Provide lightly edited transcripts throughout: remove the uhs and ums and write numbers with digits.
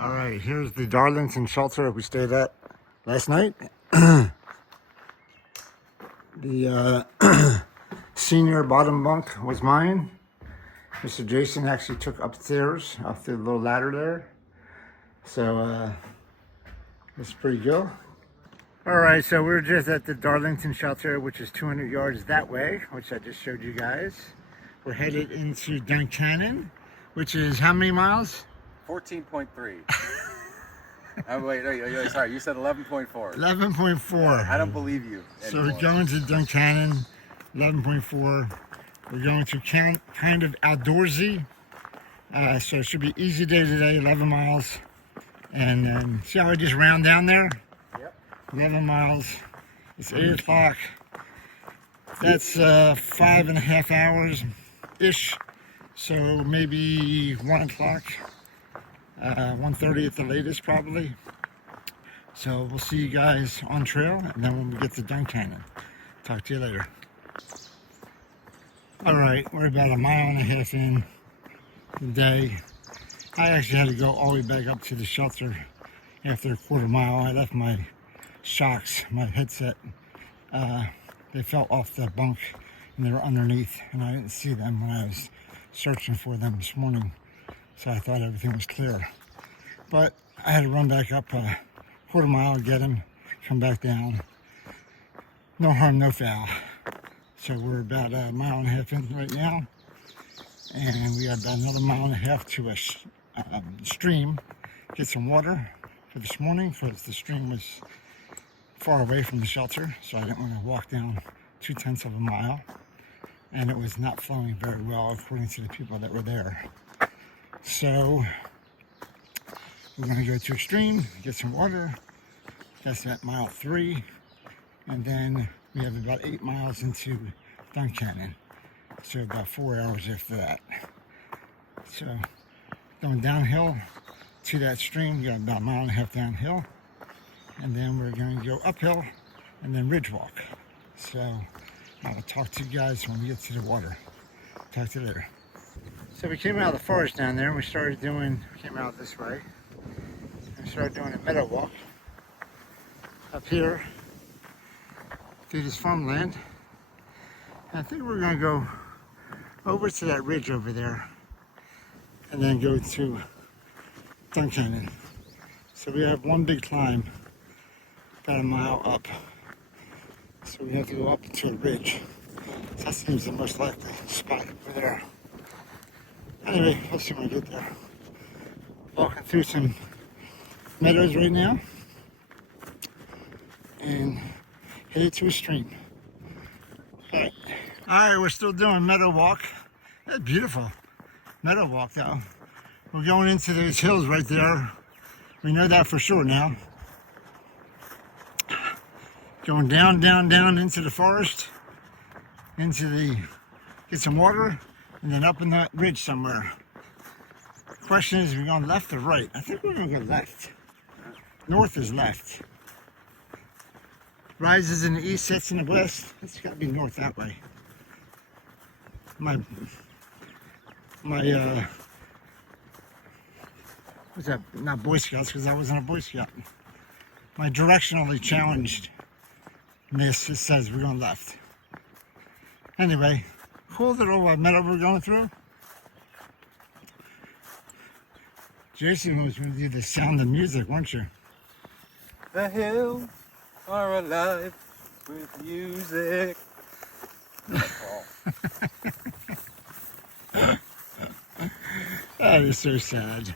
All right, here's the Darlington Shelter we stayed at last night. The senior bottom bunk was mine. Mr. Jason actually took upstairs, up the little ladder there. So it's pretty good. All right, so we're just at the Darlington Shelter, which is 200 yards that way, which I just showed you guys. We're headed into Duncannon, which is how many miles? 14.3. Oh, wait, sorry, you said 11.4. 11.4. Yeah, I don't believe you anymore. So we're going to Duncannon, 11.4. We're going to kind of outdoorsy. So it should be easy day today, 11 miles. And then see how I just round down there? Yep. 11 miles. It's 8 o'clock. That's 5.5 hours-ish. So maybe 1 o'clock. 1:30 at the latest probably. So we'll see you guys on trail, and then when we get to Duncannon. Talk to you later. All right, we're about 1.5 miles in the day. I actually had to go all the way back up to the shelter after a quarter mile. I left my shocks, my headset. They fell off the bunk and they were underneath, and I didn't see them when I was searching for them this morning. So I thought everything was clear. But I had to run back up a quarter mile, get him, come back down. No harm, no foul. So we're about 1.5 miles in right now. And we have about another 1.5 miles to a stream. Get some water for this morning because the stream was far away from the shelter. So I didn't want to walk down 0.2 of a mile. And it was not flowing very well according to the people that were there. So we're going to go to extreme, get some water. That's at mile 3, and then we have about 8 miles into Duncannon. So about 4 hours after that. So going downhill to that stream, we got about 1.5 miles downhill, and then we're going to go uphill and then ridge walk. So I'll talk to you guys when we get to the water. Talk to you later. So we came out of the forest down there, and we came out this way. We started doing a meadow walk up here through this farmland. And I think we're going to go over to that ridge over there and then go to Duncannon. So we have one big climb, about 1 mile up. So we have to go up to a ridge. So that seems the most likely spot over there. Anyway, let's see when we get there. Walking through some meadows right now and headed to a stream. All right, we're still doing meadow walk. That's beautiful. Meadow walk though. We're going into those hills right there. We know that for sure now. Going down, down, down into the forest, get some water, and then up in that ridge somewhere. Question is, are we going left or right? I think we're going to go left. North is left. Rises in the east, sets in the west. It's got to be north that way. My what's that? Not Boy Scouts, because I wasn't a Boy Scout. My directionally challenged miss, it says we're going left. Anyway, cool little meadow we're going through. Jason was going to do the Sound of Music, weren't you? The hills are alive with music. That is so sad.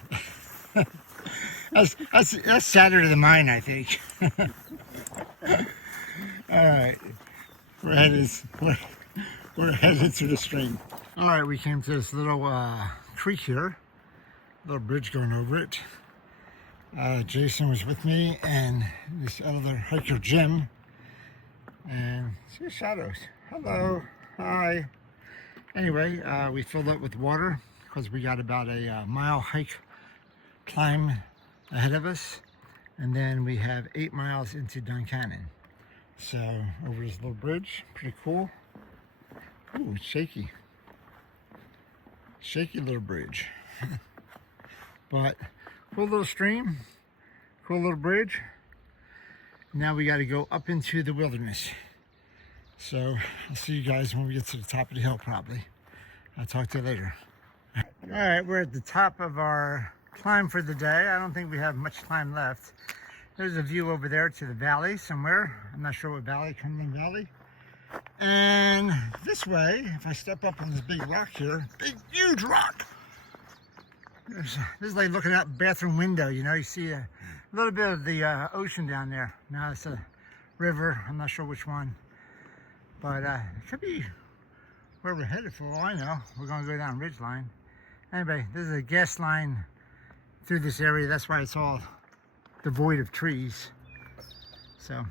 That's sadder than mine, I think. All right, we're headed to the stream. All right, we came to this little creek here, little bridge going over it. Jason was with me and this other hiker, Jim. And see the shadows. Hello, hi. Anyway, we filled up with water because we got about a mile hike climb ahead of us. And then we have 8 miles into Duncannon. So over this little bridge, pretty cool. Ooh, it's shaky. Shaky little bridge. But Cool little stream, cool little bridge. Now we got to go up into the wilderness. So I'll see you guys when we get to the top of the hill probably. I'll talk to you later. All right, we're at the top of our climb for the day. I don't think we have much time left. There's a view over there to the valley somewhere. I'm not sure what valley, Cumberland Valley. And this way, if I step up on this big rock here, big, huge rock. This is like looking out the bathroom window, you know, you see a little bit of the ocean down there. Now it's a river, I'm not sure which one. But it could be where we're headed for all I know. We're gonna go down Ridgeline. Anyway, this is a gas line through this area. That's why it's all devoid of trees. So,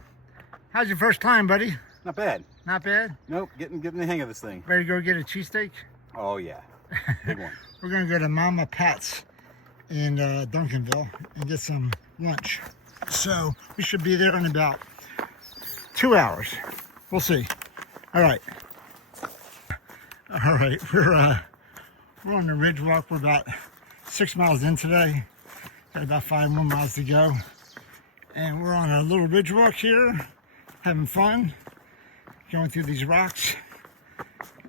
how's your first climb, buddy? Not bad. Not bad? Nope, getting the hang of this thing. Ready to go get a cheesesteak? Oh yeah, big one. We're gonna go to Mama Pat's in Duncanville and get some lunch. So we should be there in about 2 hours. We'll see. All right, we're on the ridge walk. We're about 6 miles in today. Got about 5 more miles to go. And we're on a little ridge walk here, having fun, going through these rocks,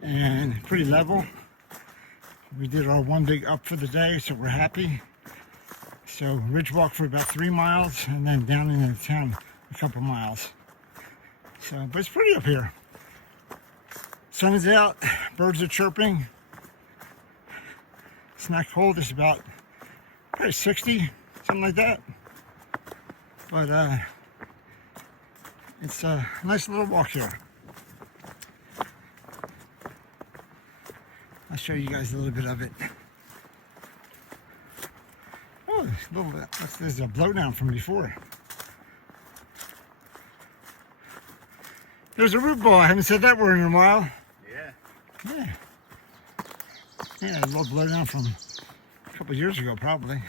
and pretty level. We did our one big up for the day, so we're happy. So ridge walk for about 3 miles, and then down into the town a couple miles. So, but it's pretty up here. Sun is out, birds are chirping. It's not cold, it's about probably 60, something like that. But it's a nice little walk here. I'll show you guys a little bit of it. Oh, there's a blowdown from before. There's a root ball. I haven't said that word in a while. Yeah. Yeah, a little blowdown from a couple years ago, probably.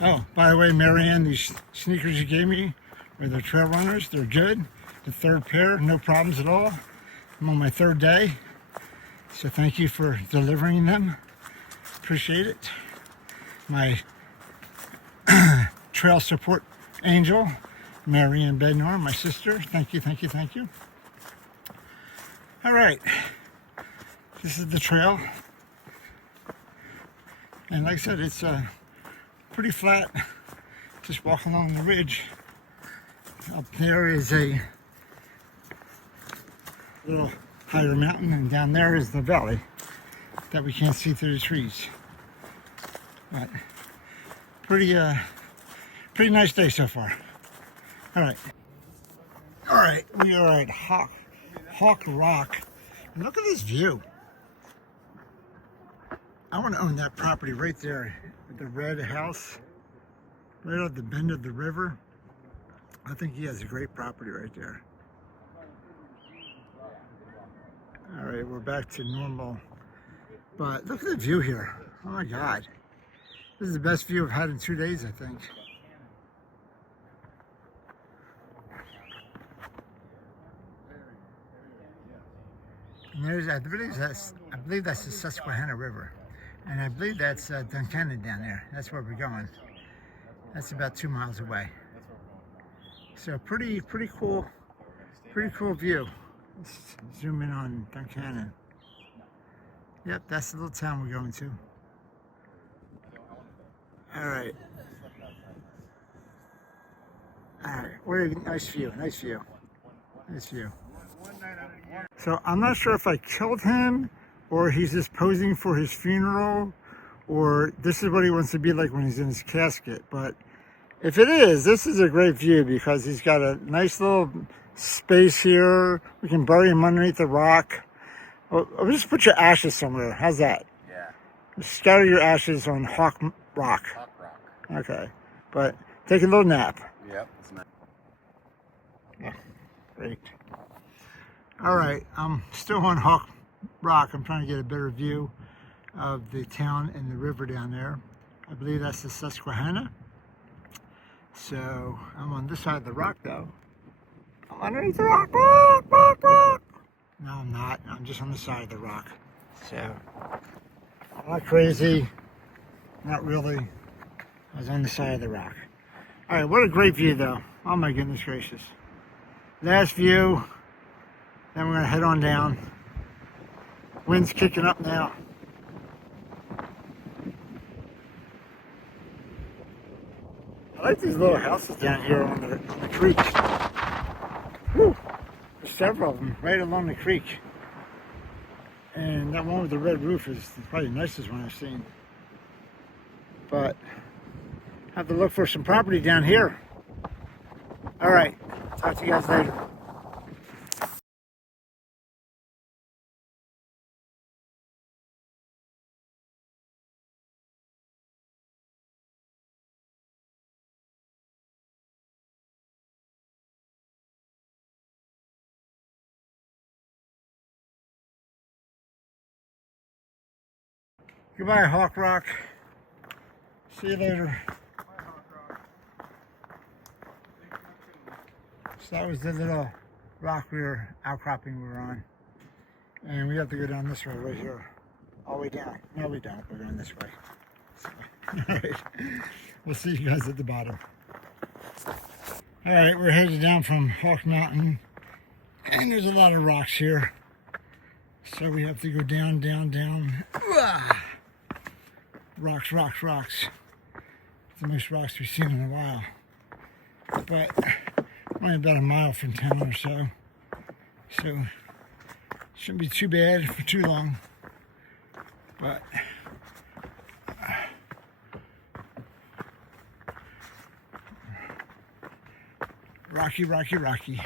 Oh, by the way, Marianne, these sneakers you gave me are the trail runners. They're good. The third pair, no problems at all. I'm on my 3rd day, so thank you for delivering them. Appreciate it. My trail support angel, Marianne Bednar, my sister. Thank you, thank you, thank you. All right, this is the trail. And like I said, it's pretty flat, just walking along the ridge. Up there is a little higher mountain, and down there is the valley that we can't see through the trees. But pretty nice day so far. All right, we are at Hawk Rock. And look at this view. I want to own that property right there, with the red house, right at the bend of the river. I think he has a great property right there. All right, we're back to normal. But look at the view here. Oh my God. This is the best view I've had in 2 days, I think. And there's, I believe that's the Susquehanna River. And I believe that's Duncannon down there. That's where we're going. That's about 2 miles away. So pretty cool view. Let's zoom in on Duncannon. Yep, that's the little town we're going to. All right. What a nice view, nice view. Nice view. So I'm not sure if I killed him, or he's just posing for his funeral, or this is what he wants to be like when he's in his casket. But if it is, this is a great view because he's got a nice little space here. We can bury him underneath the rock. Well, just put your ashes somewhere. How's that? Yeah. Just scatter your ashes on Hawk Rock. Hawk Rock. Okay. But take a little nap. Yep. It's nice. Yeah. Great. All right. I'm still on Hawk Rock. I'm trying to get a better view of the town and the river down there. I believe that's the Susquehanna. So I'm on this side of the rock though. I'm underneath the rock. Rock, rock, rock. No, I'm not. I'm just on the side of the rock. So, not crazy, not really. I was on the side of the rock. All right, what a great view though. Oh my goodness gracious. Last view, then we're gonna head on down. Wind's kicking up now. I like these little houses down here on the creek. Whew. There's several of them right along the creek. And that one with the red roof is probably the nicest one I've seen. But I have to look for some property down here. All right, talk to you guys later. Goodbye, Hawk Rock. See you later. So that was the little rock outcropping we were on. And we have to go down this way right here. All the way down. No, we don't. We're going this way. So, all right. We'll see you guys at the bottom. All right, we're headed down from Hawk Mountain. And there's a lot of rocks here. So we have to go down, down, down. Rocks, rocks, rocks. It's the most rocks we've seen in a while. But only about a mile from town or so. So shouldn't be too bad for too long. But rocky, rocky, rocky.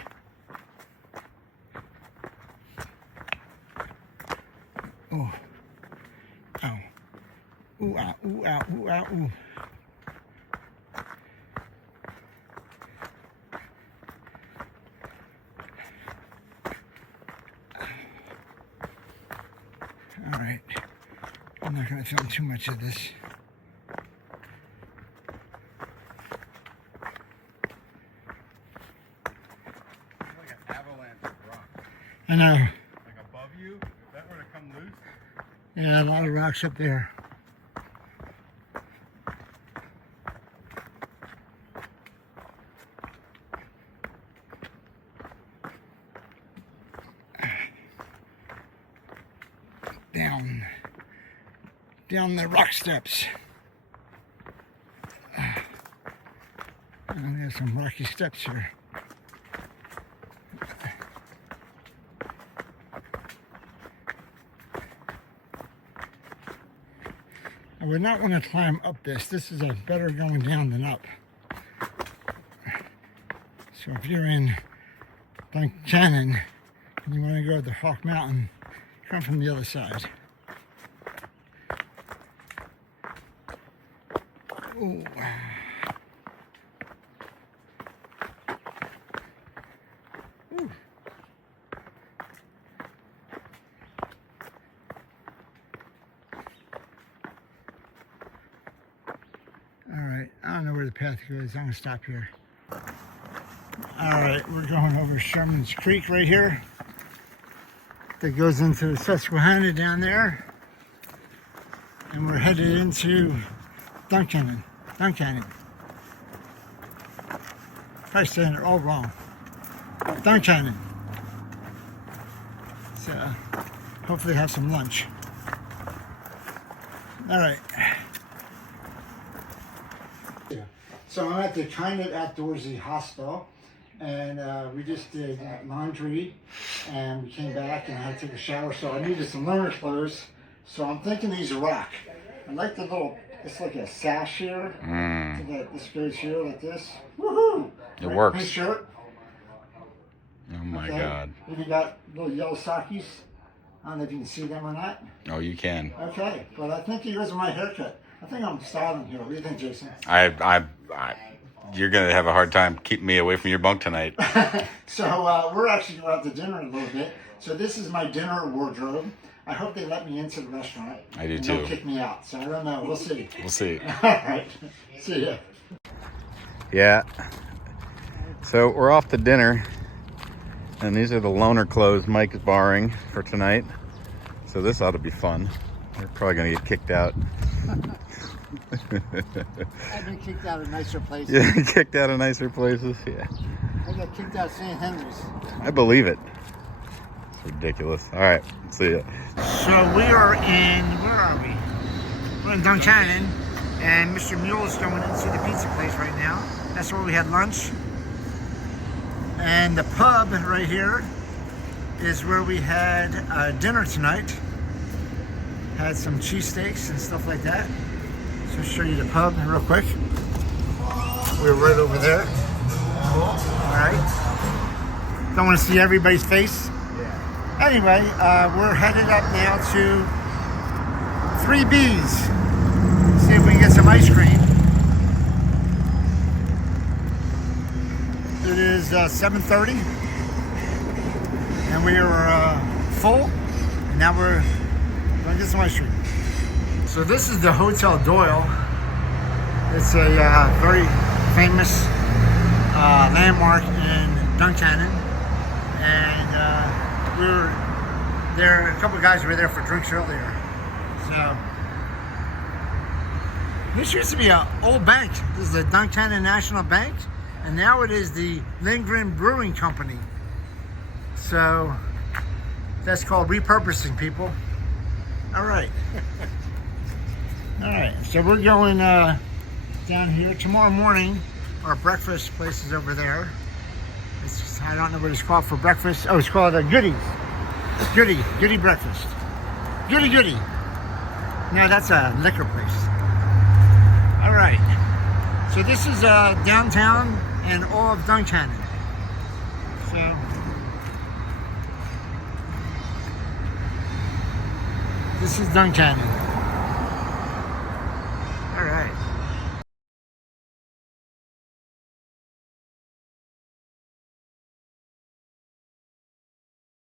Oh. Ow. Ooh, ah, ooh, ah, ooh, ah, ooh. All right. I'm not going to film too much of this. Like an avalanche of rock. I know. Like above you, if that were to come loose. Yeah, a lot of rocks up there. Down the rock steps. And there's some rocky steps here. I would not want to climb up this. This is better going down than up. So if you're in Duncannon and you want to go to the Hawk Mountain, come from the other side. Ooh. Ooh. All right, I don't know where the path goes. I'm gonna stop here. All right, we're going over Sherman's Creek right here. That goes into the Susquehanna down there. And we're headed into Duncannon. Probably saying it all wrong. Duncannon. So, hopefully have some lunch. All right. So I'm at the Outdoorsy Hostel, and we just did laundry, and we came back and I had to take a shower, so I needed some learner clothes. So I'm thinking these rock. I like the little, it's like a sash here. So that this goes here like this. Woohoo! It works. Pink shirt. Oh my God. Then you got little yellow sockies. I don't know if you can see them or not. Oh, you can. Okay, but I think you guys are my haircut. I think I'm styling here. What do you think, Jason? You're gonna have a hard time keeping me away from your bunk tonight. So we're actually going out to dinner in a little bit. So this is my dinner wardrobe. I hope they let me into the restaurant. I do and too. They'll kick me out. So I don't know. We'll see. We'll see. All right. See ya. Yeah. So we're off to dinner, and these are the loaner clothes Mike is borrowing for tonight. So this ought to be fun. We're probably gonna get kicked out. I've been kicked out of nicer places. Yeah, kicked out of nicer places. Yeah. I got kicked out of St. Henry's. I believe it. It's ridiculous. All right, see ya. So we are in, where are we? We're in Duncannon, and Mr. Mule is going into the pizza place right now. That's where we had lunch. And the pub right here is where we had dinner tonight. Had some cheesesteaks and stuff like that. So I'll show you the pub real quick. We're right over there. Cool. All right. Don't want to see everybody's face. Yeah. Anyway, we're headed up now to 3B's. See if we can get some ice cream. It is 7:30, and we are full. And now we're going to get some ice cream. So this is the Hotel Doyle. It's a very famous landmark in Duncannon, and we were there. A couple of guys were there for drinks earlier. So this used to be an old bank. This is the Duncannon National Bank, and now it is the Lindgren Brewing Company. So that's called repurposing, people. All right. All right, so we're going down here tomorrow morning. Our breakfast place is over there. It's, I don't know what it's called for breakfast. Oh, it's called Goodies. Goody breakfast. Goody. No, that's a liquor place. All right. So this is downtown and all of Duncannon. So this is Duncannon.